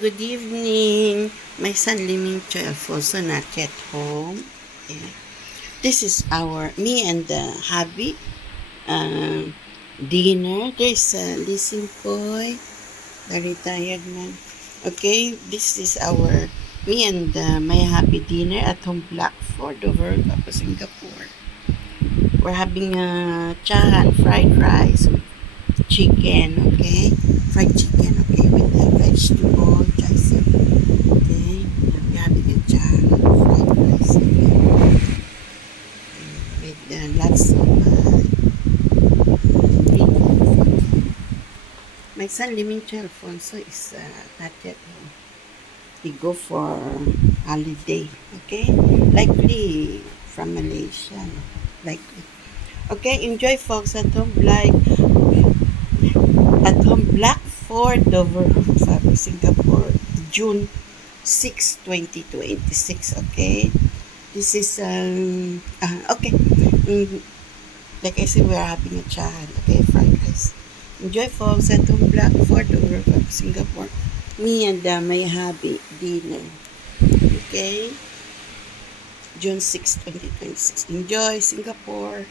Good evening. My son Liming Alfonso not yet home. Okay. This is me and the hubby dinner. There's a Lising boy, the retired man. Okay, this is me and my hubby dinner at home Blackford over Singapore. We're having a chahan fried rice with chicken, okay? Fried chicken, okay, with the vegetable, chiced. Okay, we're having a chahan fried rice, okay? With lots of ingredients. My son Liming Alfonso is not yet home. He go for holiday, okay? Likely from Malaysia, no? Likely. Okay, enjoy folks at home Blackford Dover Singapore, June 6, 2026. Okay, this is okay. Like I said, we're having a chat. Okay, fried rice. Enjoy folks at home Blackford Dover Singapore. Me and my hubby dinner. Okay, June 6, 2026. Enjoy Singapore.